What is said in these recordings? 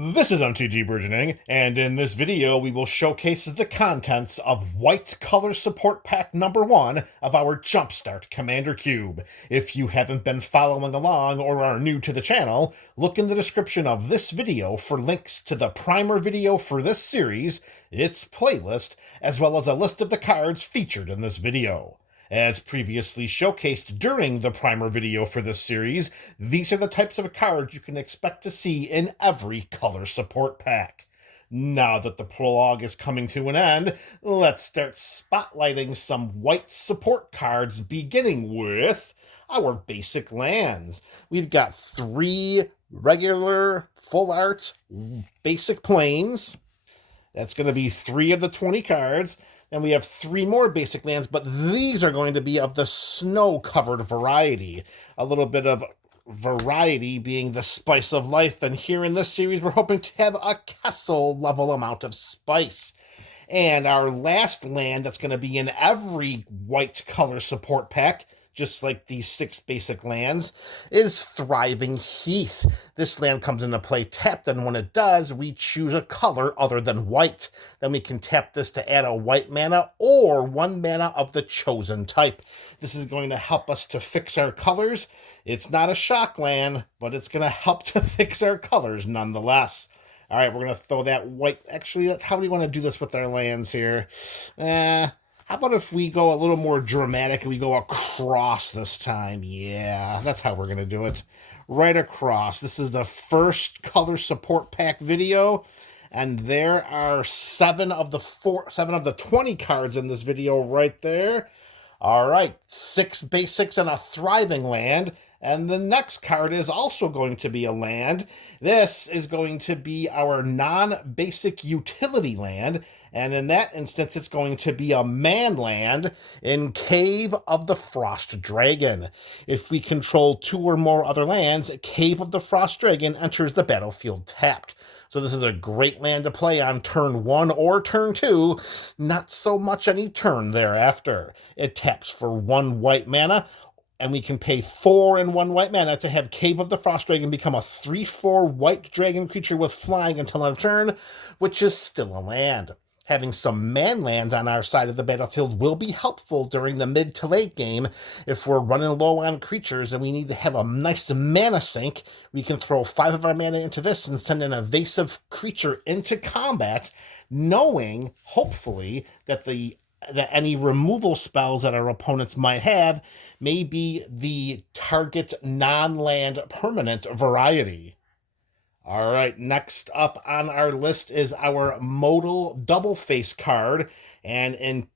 This is MTG Burgeoning, and in this video we will showcase the contents of White's Color Support Pack number 1 of our Jumpstart Commander Cube. If you haven't been following along or are new to the channel, look in the description of this video for links to the primer video for this series, its playlist, as well as a list of the cards featured in this video. As previously showcased during the primer video for this series, these are the types of cards you can expect to see in every color support pack. Now that the prologue is coming to an end, let's start spotlighting some white support cards, beginning with our basic lands. We've got 3 regular full art basic plains. That's going to be 3 of the 20 cards. And we have 3 more basic lands, but these are going to be of the snow-covered variety. A little bit of variety being the spice of life, and here in this series we're hoping to have a Kessel-level amount of spice. And our last land that's going to be in every white color support pack, just like these 6 basic lands, is Thriving Heath. This land comes into play tapped, and when it does, we choose a color other than white. Then we can tap this to add a white mana or 1 mana of the chosen type. This is going to help us to fix our colors. It's not a shock land, but it's going to help to fix our colors nonetheless. All right, we're going to throw that white. Actually, how do we want to do this with our lands here? How about if we go a little more dramatic and we go across this time? Yeah, that's how we're going to do it. Right across. This is the first color support pack video, and there are 7 of the 20 cards in this video right there. All right, 6 basics and a thriving land. And the next card is also going to be a land. This is going to be our non-basic utility land. And in that instance, it's going to be a man land in Cave of the Frost Dragon. If we control 2 or more other lands, Cave of the Frost Dragon enters the battlefield tapped. So this is a great land to play on turn 1 or turn 2, not so much any turn thereafter. It taps for 1 white mana, and we can pay 4 and 1 white mana to have Cave of the Frost Dragon become a 3/4 white dragon creature with flying until end of turn, which is still a land. Having some man lands on our side of the battlefield will be helpful during the mid to late game. If we're running low on creatures and we need to have a nice mana sink, we can throw 5 of our mana into this and send an evasive creature into combat, knowing, hopefully, that any removal spells that our opponents might have may be the target non-land permanent variety. All right, next up on our list is our modal double face card, and in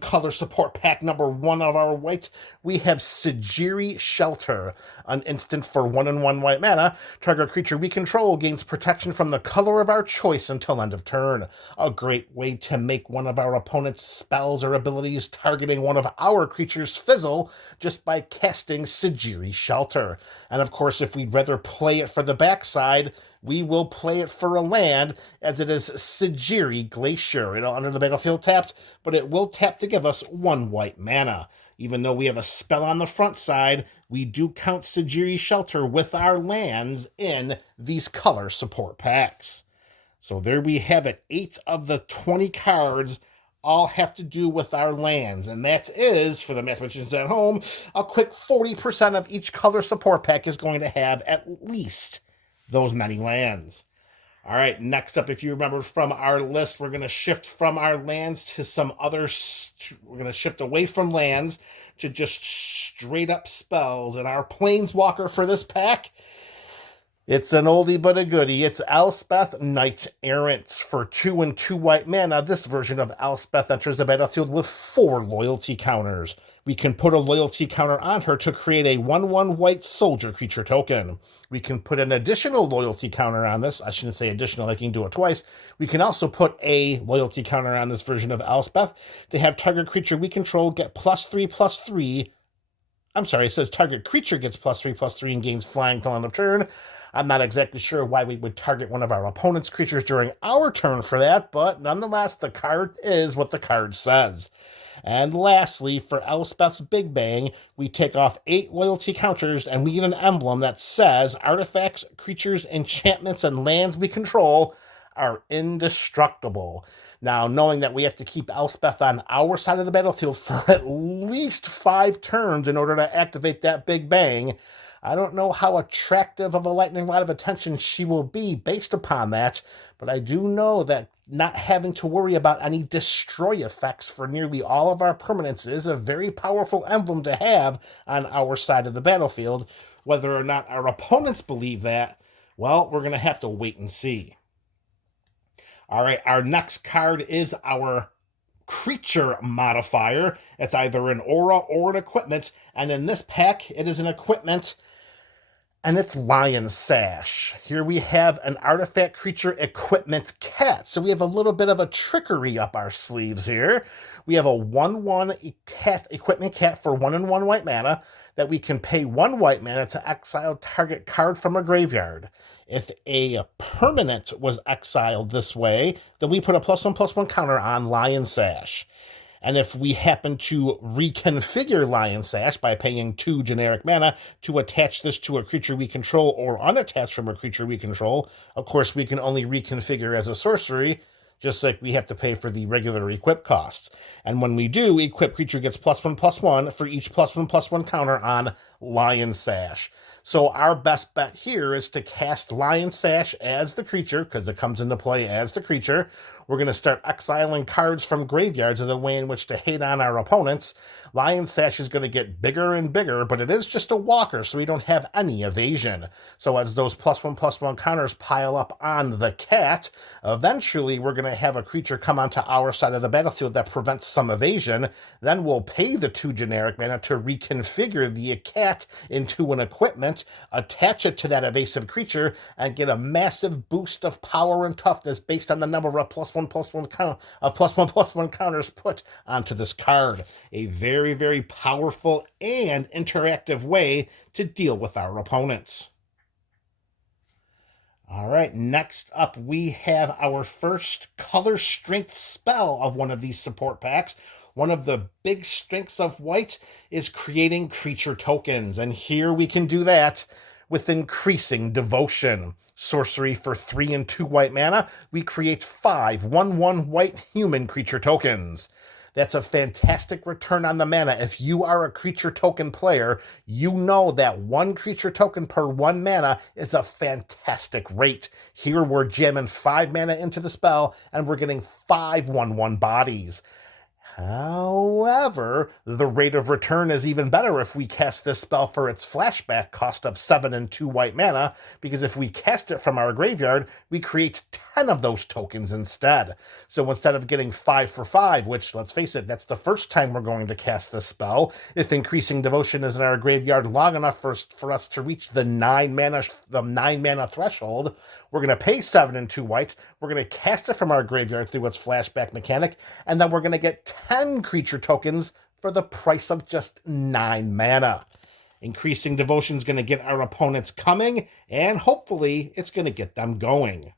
color support pack number 1 of our whites, we have Sejiri Shelter, an instant for 1 and 1 white mana. Target creature we control gains protection from the color of our choice until end of turn. A great way to make one of our opponent's spells or abilities targeting one of our creatures fizzle just by casting Sejiri Shelter. And of course, if we'd rather play it for the backside, we will play it for a land, as it is Sejiri Glacier. It'll enter the battlefield tapped, but it will tap to give us 1 white mana. Even though we have a spell on the front side, we do count Sejiri Shelter with our lands in these color support packs. So there we have it. 8 of the 20 cards all have to do with our lands, and that is, for the mathematicians at home, a quick 40% of each color support pack is going to have at least those many lands. All right, next up, if you remember from our list, we're going to shift from our lands to some other. We're going to shift away from lands to just straight up spells. And our Planeswalker for this pack, it's an oldie but a goodie. It's Elspeth Knight Errant for 2 and 2 white mana. This version of Elspeth enters the battlefield with 4 loyalty counters. We can put a loyalty counter on her to create a 1/1 white soldier creature token. We can put an additional loyalty counter on this. I shouldn't say additional, I can do it twice. We can also put a loyalty counter on this version of Elspeth to have target creature we control get +3/+3. I'm sorry, it says target creature gets +3/+3 and gains flying till end of turn. I'm not exactly sure why we would target one of our opponent's creatures during our turn for that, but nonetheless, the card is what the card says. And lastly, for Elspeth's Big Bang, we take off 8 loyalty counters and we get an emblem that says artifacts, creatures, enchantments, and lands we control are indestructible. Now, knowing that we have to keep Elspeth on our side of the battlefield for at least 5 turns in order to activate that Big Bang, I don't know how attractive of a lightning rod of attention she will be based upon that, but I do know that not having to worry about any destroy effects for nearly all of our permanents is a very powerful emblem to have on our side of the battlefield. Whether or not our opponents believe that, well, we're going to have to wait and see. All right, our next card is our creature modifier. It's either an aura or an equipment, and in this pack, it is an equipment, and it's Lion Sash. Here we have an artifact creature equipment cat. So we have a little bit of a trickery up our sleeves here. We have a 1/1 cat equipment cat for 1 and 1 white mana that we can pay 1 white mana to exile target card from a graveyard. If a permanent was exiled this way, then we put a +1/+1 counter on Lion Sash. And if we happen to reconfigure Lion Sash by paying 2 generic mana to attach this to a creature we control or unattach from a creature we control, of course we can only reconfigure as a sorcery, just like we have to pay for the regular equip costs. And when we do, equip creature gets +1/+1 for each +1/+1 counter on Lion Sash. So our best bet here is to cast Lion Sash as the creature, because it comes into play as the creature. We're going to start exiling cards from graveyards as a way in which to hate on our opponents. Lion Sash is going to get bigger and bigger, but it is just a walker, so we don't have any evasion. So as those +1/+1 counters pile up on the cat, eventually we're going to have a creature come onto our side of the battlefield that prevents some evasion. Then we'll pay the 2 generic mana to reconfigure the cat into an equipment, attach it to that evasive creature, and get a massive boost of power and toughness based on the number of +1/+1 counters put onto this card. A very, very powerful and interactive way to deal with our opponents. All right, next up we have our first color strength spell of one of these support packs. One of the big strengths of white is creating creature tokens, and here we can do that with increasing devotion. Sorcery for 3 and 2 white mana, we create 5 1/1 white human creature tokens. That's a fantastic return on the mana. If you are a creature token player, you know that 1 creature token per 1 mana is a fantastic rate. Here we're jamming 5 mana into the spell, and we're getting 5 1/1 bodies. However, the rate of return is even better if we cast this spell for its flashback cost of 7 and 2 white mana, because if we cast it from our graveyard, we create 10 of those tokens instead. So instead of getting 5 for 5, which, let's face it, that's the first time we're going to cast this spell, if increasing devotion is in our graveyard long enough for us to reach the 9 mana threshold, we're going to pay 7 and 2 white, we're going to cast it from our graveyard through its flashback mechanic, and then we're going to get 10 creature tokens for the price of just 9 mana. Increasing devotion is going to get our opponents coming, and hopefully it's going to get them going.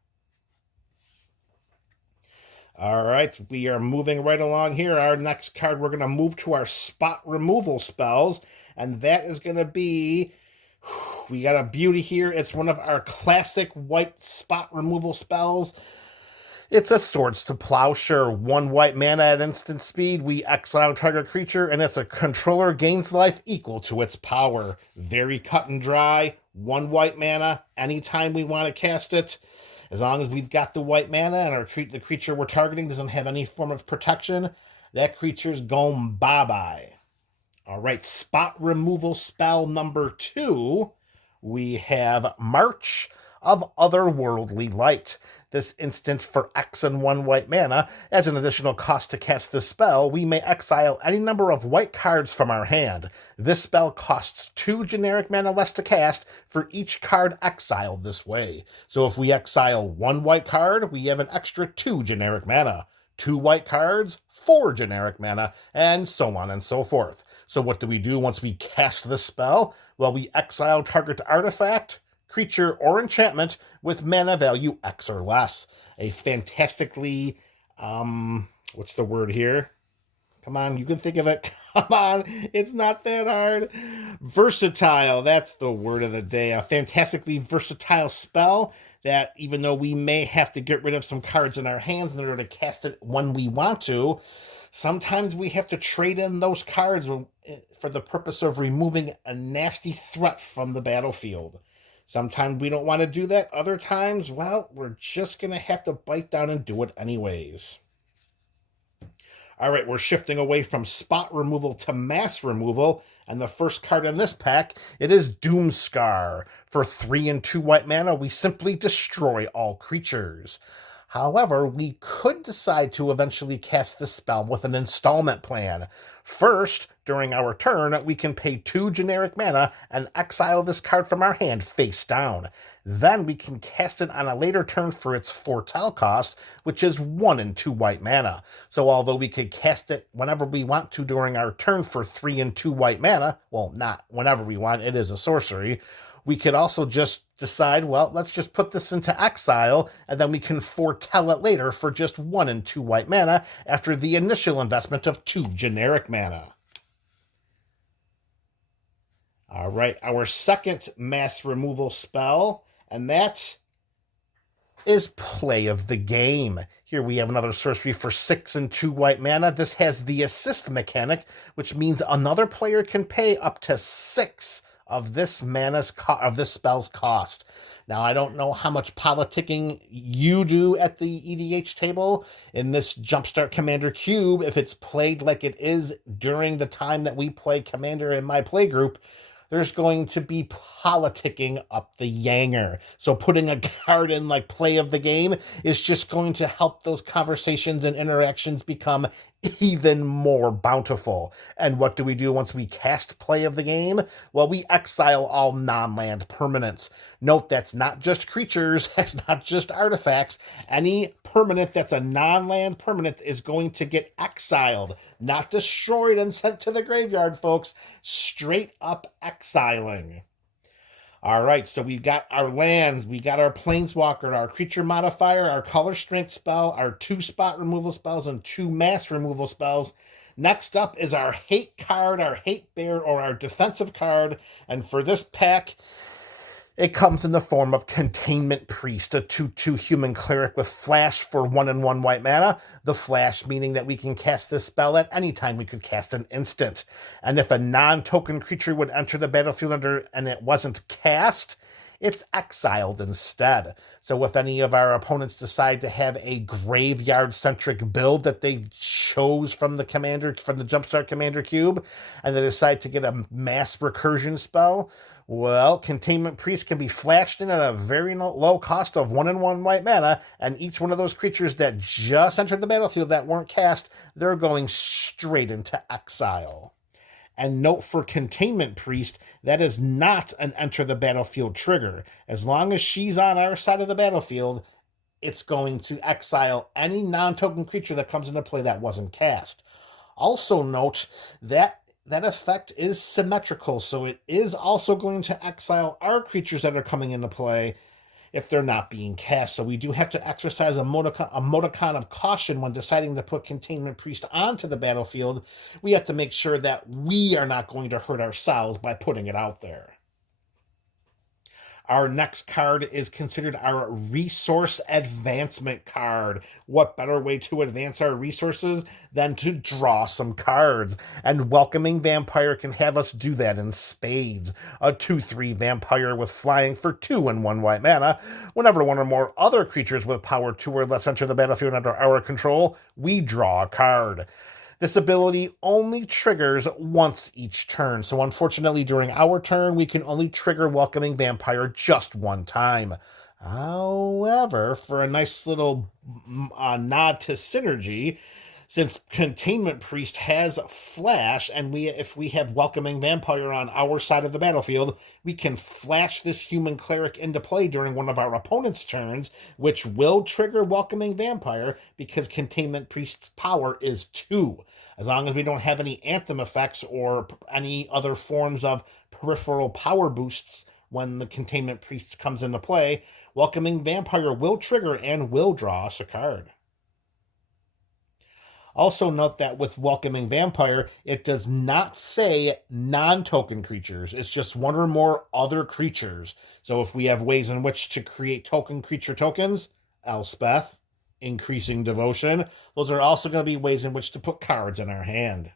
All right, we are moving right along here. Our next card, we're going to move to our spot removal spells, and that is going to be, we got a beauty here. It's one of our classic white spot removal spells. It's a Swords to Plowshare. 1 white mana at instant speed. We exile target creature, and it's a controller gains life equal to its power. Very cut and dry. 1 white mana. Anytime we want to cast it. As long as we've got the white mana and the creature we're targeting doesn't have any form of protection, that creature's going bye-bye. All right, spot removal spell number 2. We have March of Otherworldly Light. This instant for X and 1 white mana. As an additional cost to cast this spell, we may exile any number of white cards from our hand. This spell costs 2 generic mana less to cast for each card exiled this way. So if we exile 1 white card, we have an extra 2 generic mana. 2 white cards, 4 generic mana, and so on and so forth. So what do we do once we cast this spell? Well, we exile target artifact, creature, or enchantment with mana value X or less. A fantastically, what's the word here? Come on, you can think of it. Come on, it's not that hard. Versatile, that's the word of the day. A fantastically versatile spell that, even though we may have to get rid of some cards in our hands in order to cast it when we want to, sometimes we have to trade in those cards for the purpose of removing a nasty threat from the battlefield. Sometimes we don't want to do that. Other times, well, we're just going to have to bite down and do it anyways. All right, we're shifting away from spot removal to mass removal. And the first card in this pack, it is Doomscar. For 3 and 2 white mana, we simply destroy all creatures. However, we could decide to eventually cast this spell with an installment plan. First, during our turn, we can pay 2 generic mana and exile this card from our hand face down. Then we can cast it on a later turn for its foretell cost, which is 1 and 2 white mana. So although we could cast it whenever we want to during our turn for 3 and 2 white mana, well, not whenever we want, it is a sorcery, we could also just decide, well, let's just put this into exile, and then we can foretell it later for just 1 and 2 white mana after the initial investment of 2 generic mana. All right, our second mass removal spell, and that is Play of the Game. Here we have another sorcery for 6 and 2 white mana. This has the assist mechanic, which means another player can pay up to 6 of this spell's cost. Now, I don't know how much politicking you do at the EDH table in this Jumpstart Commander Cube. If it's played like it is during the time that we play Commander in my playgroup, there's going to be politicking up the yanger. So putting a card in like Play of the Game is just going to help those conversations and interactions become even more bountiful. And what do we do once we cast Play of the Game? Well, we exile all non-land permanents. Note, that's not just creatures, that's not just artifacts. Any permanent that's a non-land permanent is going to get exiled, not destroyed and sent to the graveyard, folks. Straight up exiling. All right, so we got our lands, we got our planeswalker, our creature modifier, our color strength spell, our 2 spot removal spells, and 2 mass removal spells. Next up is our hate card, our hate bear, or our defensive card. And for this pack, it comes in the form of Containment Priest, a 2/2 human cleric with flash for 1 and 1 white mana. The flash meaning that we can cast this spell at any time we could cast an instant. And if a non-token creature would enter the battlefield and it wasn't cast, it's exiled instead. So if any of our opponents decide to have a graveyard-centric build that they chose from the Jumpstart Commander Cube, and they decide to get a mass recursion spell, well, Containment Priest can be flashed in at a very low cost of 1 and 1 white mana, and each one of those creatures that just entered the battlefield that weren't cast, they're going straight into exile. And note for Containment Priest, that is not an enter the battlefield trigger. As long as she's on our side of the battlefield, it's going to exile any non-token creature that comes into play that wasn't cast. Also note that effect is symmetrical, so it is also going to exile our creatures that are coming into play if they're not being cast. So we do have to exercise a modicon of caution when deciding to put Containment Priest onto the battlefield. We have to make sure that we are not going to hurt ourselves by putting it out there. Our next card is considered our resource advancement card. What better way to advance our resources than to draw some cards? And Welcoming Vampire can have us do that in spades. A 2/3 vampire with flying for 2 and 1 white mana. Whenever one or more other creatures with power 2 or less enter the battlefield under our control, we draw a card. This ability only triggers once each turn, so unfortunately during our turn, we can only trigger Welcoming Vampire just one time. However, for a nice little nod to synergy, since Containment Priest has flash, and if we have Welcoming Vampire on our side of the battlefield, we can flash this human cleric into play during one of our opponent's turns, which will trigger Welcoming Vampire because Containment Priest's power is 2. As long as we don't have any anthem effects or any other forms of peripheral power boosts when the Containment Priest comes into play, Welcoming Vampire will trigger and will draw us a card. Also note that with Welcoming Vampire, it does not say non-token creatures. It's just one or more other creatures. So if we have ways in which to create token creature tokens, Elspeth, Increasing Devotion, those are also going to be ways in which to put cards in our hand.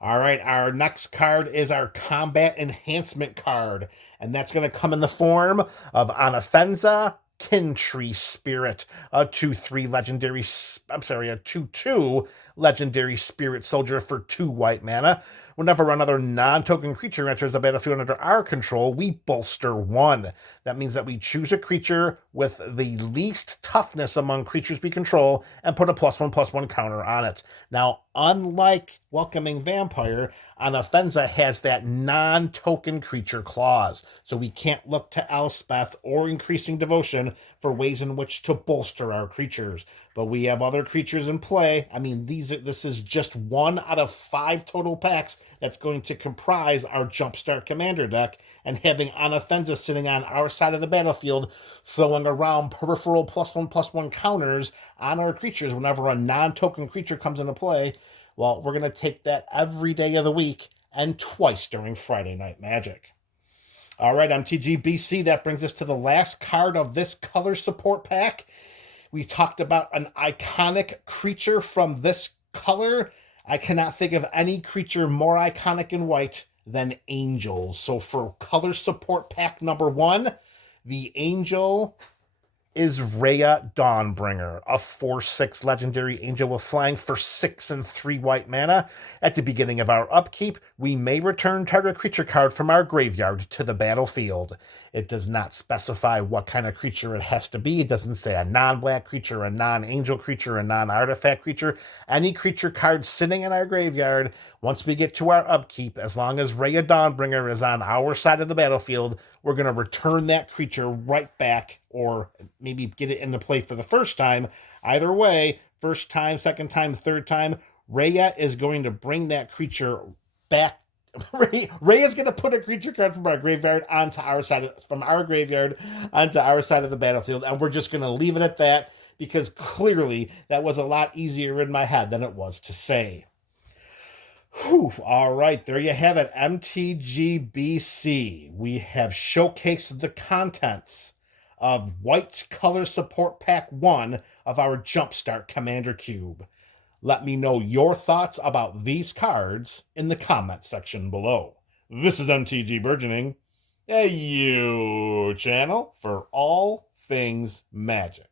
All right, our next card is our Combat Enhancement card, and that's going to come in the form of Anafenza, Kintree Spirit, a 2/3 legendary, a 2/2 legendary Spirit Soldier for 2 white mana. Whenever another non-token creature enters the battlefield under our control, we bolster 1. That means that we choose a creature with the least toughness among creatures we control and put a +1/+1 counter on it. Now, unlike Welcoming Vampire, Anafenza has that non-token creature clause, so we can't look to Elspeth or Increasing Devotion for ways in which to bolster our creatures. But we have other creatures in play. I mean, this is just 1 out of 5 total packs that's going to comprise our Jumpstart Commander deck, and having Anafenza sitting on our side of the battlefield, throwing around peripheral +1/+1 counters on our creatures whenever a non-token creature comes into play. Well, we're going to take that every day of the week and twice during Friday Night Magic. All right, MTG BC, that brings us to the last card of this color support pack. We talked about an iconic creature from this color. I cannot think of any creature more iconic in white than Angels. So for color support pack number 1, the Angel is Rhea Dawnbringer, a 4/6 legendary angel with flying for 6 and 3 white mana. At the beginning of our upkeep, we may return target creature card from our graveyard to the battlefield. It does not specify what kind of creature it has to be. It doesn't say a non-black creature, a non-angel creature, a non-artifact creature. Any creature card sitting in our graveyard, once we get to our upkeep, as long as Rhea Dawnbringer is on our side of the battlefield, we're going to return that creature right back, or maybe get it into play for the first time. Either way, first time, second time, third time, Rhea is going to bring that creature back. Rhea is going to put a creature card from our graveyard onto our side of the battlefield, and we're just going to leave it at that, because clearly that was a lot easier in my head than it was to say. Whew, all right, there you have it, MTG BC. We have showcased the contents of White Color Support Pack 1 of our Jumpstart Commander Cube. Let me know your thoughts about these cards in the comment section below. This is MTG Burgeoning, a channel for all things magic.